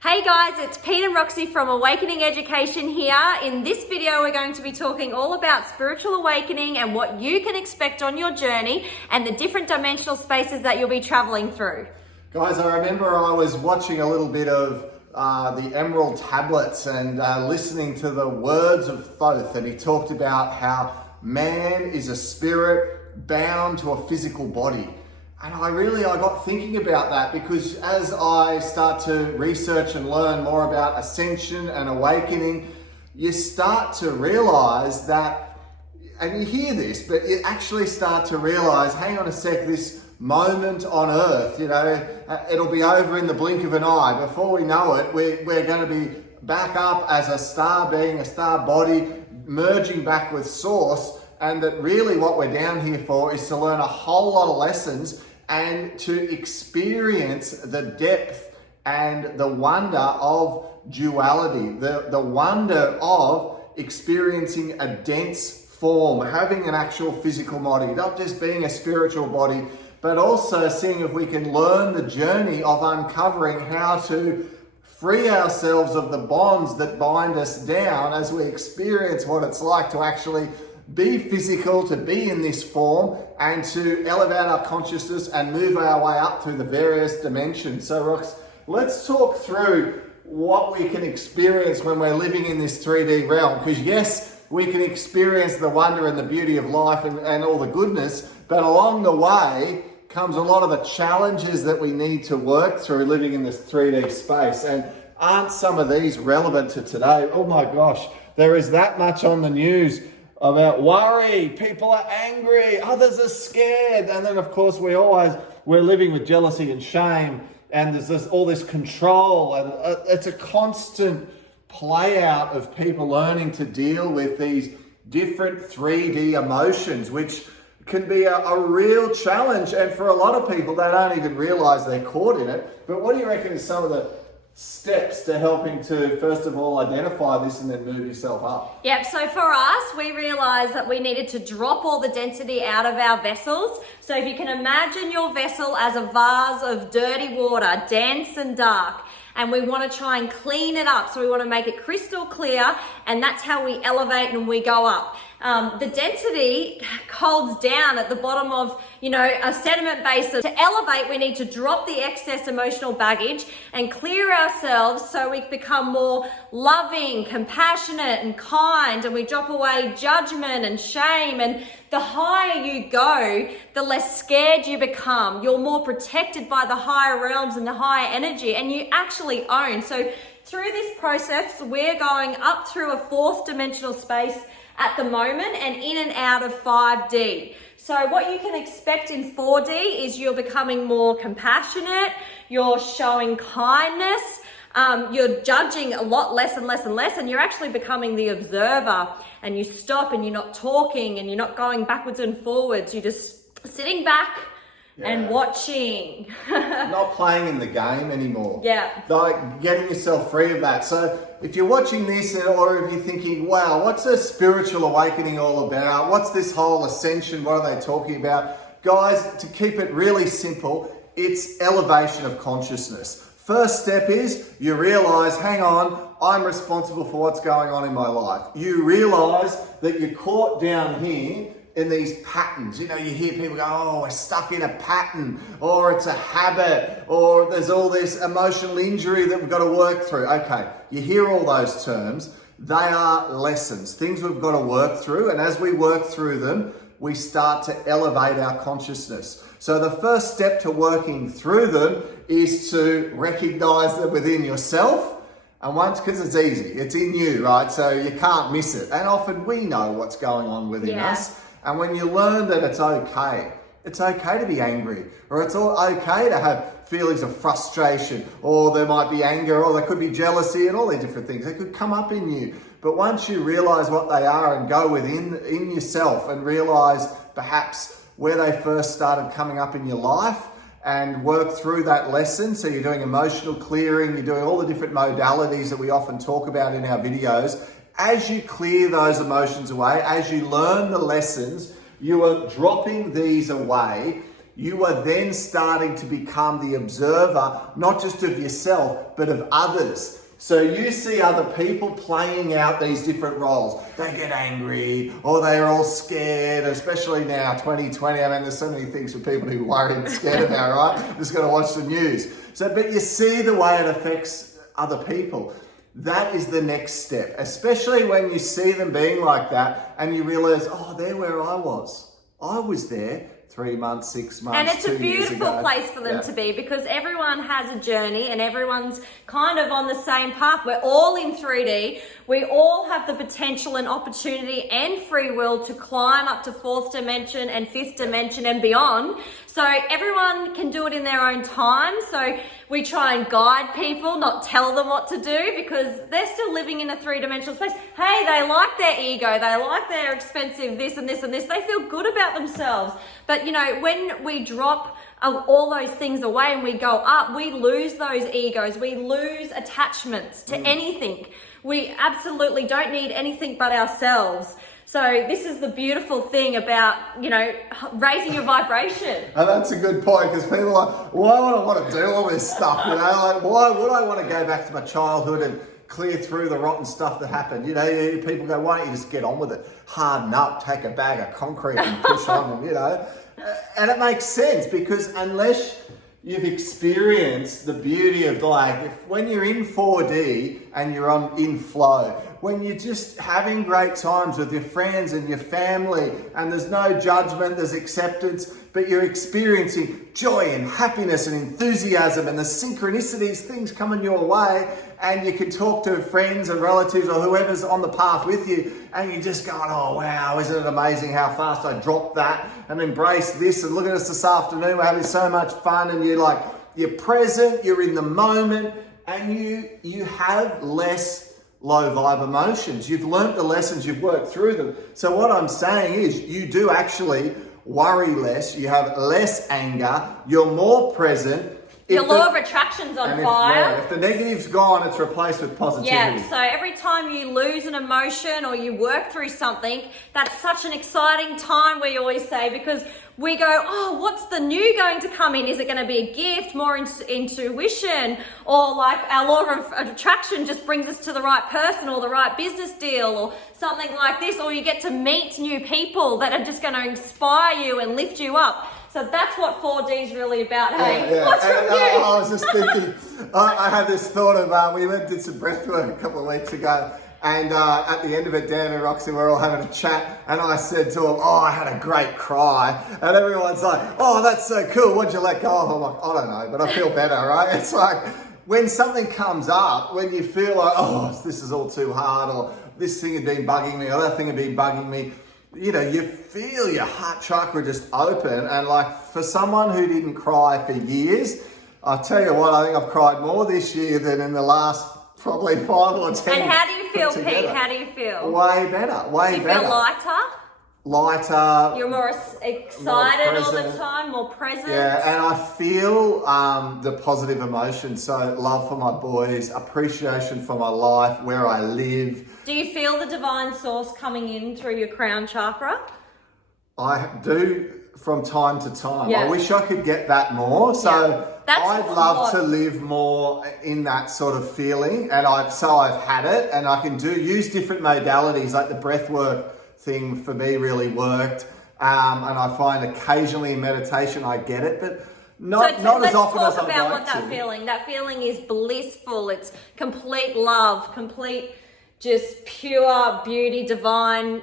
Hey guys, it's Pete and Roxy from Awakening Education here. In this video, we're going to be talking all about spiritual awakening and what you can expect on your journey and the different dimensional spaces that you'll be traveling through. Guys, I remember I was watching a little bit of the Emerald Tablets and listening to the words of Thoth, and he talked about how man is a spirit bound to a physical body. And I got thinking about that because as I start to research and learn more about Ascension and awakening, you start to realize that, and you hear this, but you actually start to realize, hang on a sec, this moment on earth, it'll be over in the blink of an eye. Before we know it, we're going to be back up as a star being, a star body, merging back with Source. And that really what we're down here for is to learn a whole lot of lessons and to experience the depth and the wonder of duality, the wonder of experiencing a dense form, having an actual physical body, not just being a spiritual body, but also seeing if we can learn the journey of uncovering how to free ourselves of the bonds that bind us down as we experience what it's like to actually be physical, to be in this form, and to elevate our consciousness and move our way up through the various dimensions. So, Rox, let's talk through what we can experience when we're living in this 3D realm. Because yes, we can experience the wonder and the beauty of life and all the goodness, but along the way comes a lot of the challenges that we need to work through living in this 3D space. And aren't some of these relevant to today? Oh my gosh, there is that much on the news about worry, people are angry, others are scared, and then of course we're living with jealousy and shame, and there's all this control, and it's a constant play out of people learning to deal with these different 3D emotions, which can be a real challenge, and for a lot of people they don't even realize they're caught in it. But what do you reckon is some of the steps to helping to, first of all, identify this and then move yourself up? Yep, so for us, we realized that we needed to drop all the density out of our vessels. So if you can imagine your vessel as a vase of dirty water, dense and dark, and we want to try and clean it up. So we want to make it crystal clear, and that's how we elevate and we go up. The density holds down at the bottom of, a sediment basin. To elevate, we need to drop the excess emotional baggage and clear ourselves so we become more loving, compassionate, and kind, and we drop away judgment and shame. And the higher you go, the less scared you become. You're more protected by the higher realms and the higher energy, and you actually own. So through this process, we're going up through a fourth dimensional space at the moment and in and out of 5D. So what you can expect in 4D is you're becoming more compassionate, you're showing kindness, you're judging a lot less and less and less, and you're actually becoming the observer, and you stop and you're not talking and you're not going backwards and forwards, you're just sitting back and watching. Not playing in the game anymore. Yeah. Like getting yourself free of that. So if you're watching this, or if you're thinking, wow, what's a spiritual awakening all about? What's this whole ascension? What are they talking about? Guys, to keep it really simple, it's elevation of consciousness. First step is you realize, hang on, I'm responsible for what's going on in my life. You realize that you're caught down here in these patterns. You hear people go, oh, we're stuck in a pattern, or it's a habit, or there's all this emotional injury that we've got to work through. Okay, you hear all those terms. They are lessons, things we've got to work through, and as we work through them, we start to elevate our consciousness. So the first step to working through them is to recognize them within yourself. And once, because it's easy, it's in you, right? So you can't miss it. And often we know what's going on within us. And when you learn that it's okay to be angry, or it's okay to have feelings of frustration, or there might be anger, or there could be jealousy, and all these different things. They could come up in you. But once you realize what they are and go in yourself and realize perhaps where they first started coming up in your life and work through that lesson. So you're doing emotional clearing, you're doing all the different modalities that we often talk about in our videos. As you clear those emotions away, as you learn the lessons, you are dropping these away. you are then starting to become the observer, not just of yourself, but of others. So you see other people playing out these different roles. They get angry, or they're all scared, especially now, 2020. I mean, there's so many things for people who worry and scared about, right? Just got to watch the news. So, but you see the way it affects other people. That is the next step, especially when you see them being like that and you realize, oh, they're where I was. I was there 3 months, 6 months, and it's 2 a years beautiful ago. place for them to be, because everyone has a journey and everyone's kind of on the same path. We're all in 3D. We all have the potential and opportunity and free will to climb up to 4th dimension and 5th dimension and beyond. So everyone can do it in their own time. So we try and guide people, not tell them what to do, because they're still living in a 3-dimensional space. Hey, they like their ego. They like their expensive this and this and this. They feel good about themselves. But, you know, when we drop all those things away and we go up, we lose those egos. We lose attachments to anything. We absolutely don't need anything but ourselves. So this is the beautiful thing about, you know, raising your vibration. And that's a good point, because people are like, why would I want to do all this stuff? You know, like, why would I want to go back to my childhood and clear through the rotten stuff that happened? You know, people go, why don't you just get on with it? Harden up, take a bag of concrete and push on, and, you know. And it makes sense, because unless you've experienced the beauty of, like, when you're in 4D and you're in flow, when you're just having great times with your friends and your family, and there's no judgment, there's acceptance, but you're experiencing joy and happiness and enthusiasm, and the synchronicities, things coming your way, and you can talk to friends and relatives or whoever's on the path with you, and you're just going, oh wow, isn't it amazing how fast I dropped that and embraced this, and look at us this afternoon, we're having so much fun, and you're present, you're in the moment, and you have less low vibe emotions. You've learnt the lessons, you've worked through them. So what I'm saying is, you do actually worry less, you have less anger, you're more present. Your law of attraction's on fire. If the negative's gone, it's replaced with positivity. Yeah, so every time you lose an emotion or you work through something, that's such an exciting time, we always say, because we go, oh, what's the new going to come in? Is it going to be a gift, more intuition, or like our law of attraction just brings us to the right person or the right business deal or something like this, or you get to meet new people that are just going to inspire you and lift you up. So that's what 4D is really about, hey? Yeah. What's from you? I was just thinking, I had this thought of, we went and did some breath work a couple of weeks ago, and at the end of it, Dan and Roxy were all having a chat, and I said to them, oh, I had a great cry, and everyone's like, oh, that's so cool, what'd you let go of? I'm like, I don't know, but I feel better, right? It's like, when something comes up, when you feel like, oh, this is all too hard, or this thing had been bugging me, or that thing had been bugging me, you know, you feel your heart chakra just open. And like, for someone who didn't cry for years, I'll tell you what, I think I've cried more this year than in the last probably 5 or 10. And how do you feel, Pete? How do you feel? Way better, way better. You feel lighter? Lighter. You're more excited all the time, more present. Yeah, and I feel the positive emotions. So love for my boys, appreciation for my life, where I live. Do you feel the divine source coming in through your crown chakra? I do from time to time. Yeah. I wish I could get that more. So I'd love to live more in that sort of feeling. And I've had it, and I can use different modalities, like the breath work thing for me really worked. And I find occasionally in meditation I get it, but not as often as I'd like to. Let's talk about what that feeling is. Blissful. It's complete love, complete just pure beauty, divine,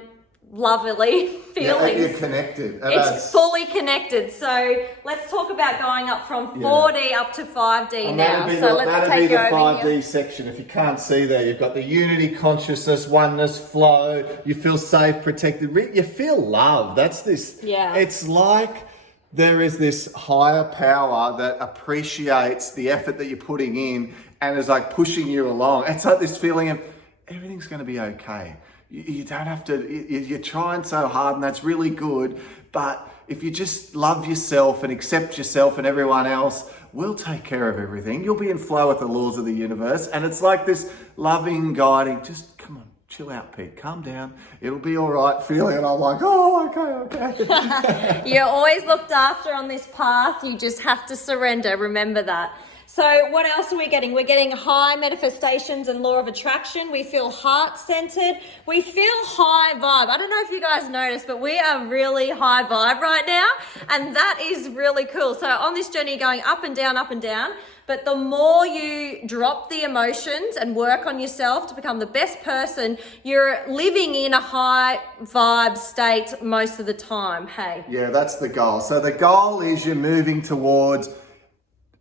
lovely feelings. Yeah, you're connected. It's fully connected. So let's talk about going up from 4D up to 5D now. So let's take the over 5D here. section. If you can't see there, you've got the unity, consciousness, oneness, flow. You feel safe, protected. You feel love. That's this. Yeah. It's like there is this higher power that appreciates the effort that you're putting in and is like pushing you along. It's like this feeling of everything's going to be okay. You don't have to, you're trying so hard, and that's really good. But if you just love yourself and accept yourself, and everyone else will take care of everything, you'll be in flow with the laws of the universe. And it's like this loving, guiding, just come on, chill out, Pete, calm down. It'll be all right feeling. And I'm like, oh, okay. You're always looked after on this path. You just have to surrender. Remember that. So what else are we getting? We're getting high manifestations and law of attraction. We feel heart-centered. We feel high vibe. I don't know if you guys noticed, but we are really high vibe right now. And that is really cool. So on this journey, you're going up and down, up and down. But the more you drop the emotions and work on yourself to become the best person, you're living in a high vibe state most of the time. Hey. Yeah, that's the goal. So the goal is you're moving towards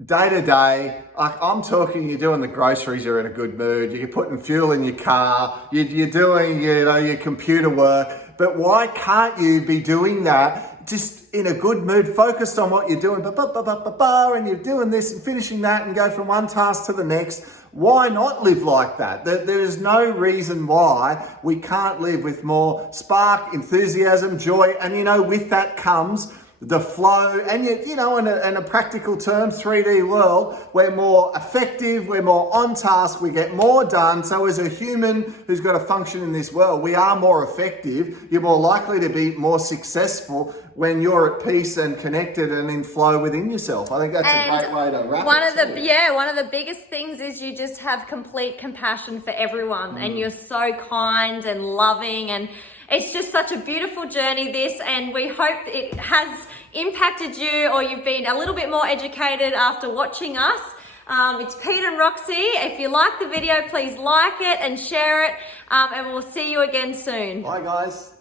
day to day. Like I'm talking, you're doing the groceries, you're in a good mood, you're putting fuel in your car, you're doing, your computer work. But why can't you be doing that just in a good mood, focused on what you're doing, and you're doing this and finishing that and go from one task to the next? Why not live like that? There is no reason why we can't live with more spark, enthusiasm, joy, and with that comes the flow, and in a practical term, 3D world, we're more effective, we're more on task, we get more done. So as a human who's got to function in this world, we are more effective. You're more likely to be more successful when you're at peace and connected and in flow within yourself. I think that's a great way to wrap it. One of the biggest things is you just have complete compassion for everyone, and you're so kind and loving, and it's just such a beautiful journey, this, and we hope it has impacted you, or you've been a little bit more educated after watching us. It's Pete and Roxy. If you like the video, please like it and share it, and we'll see you again soon. Bye, guys.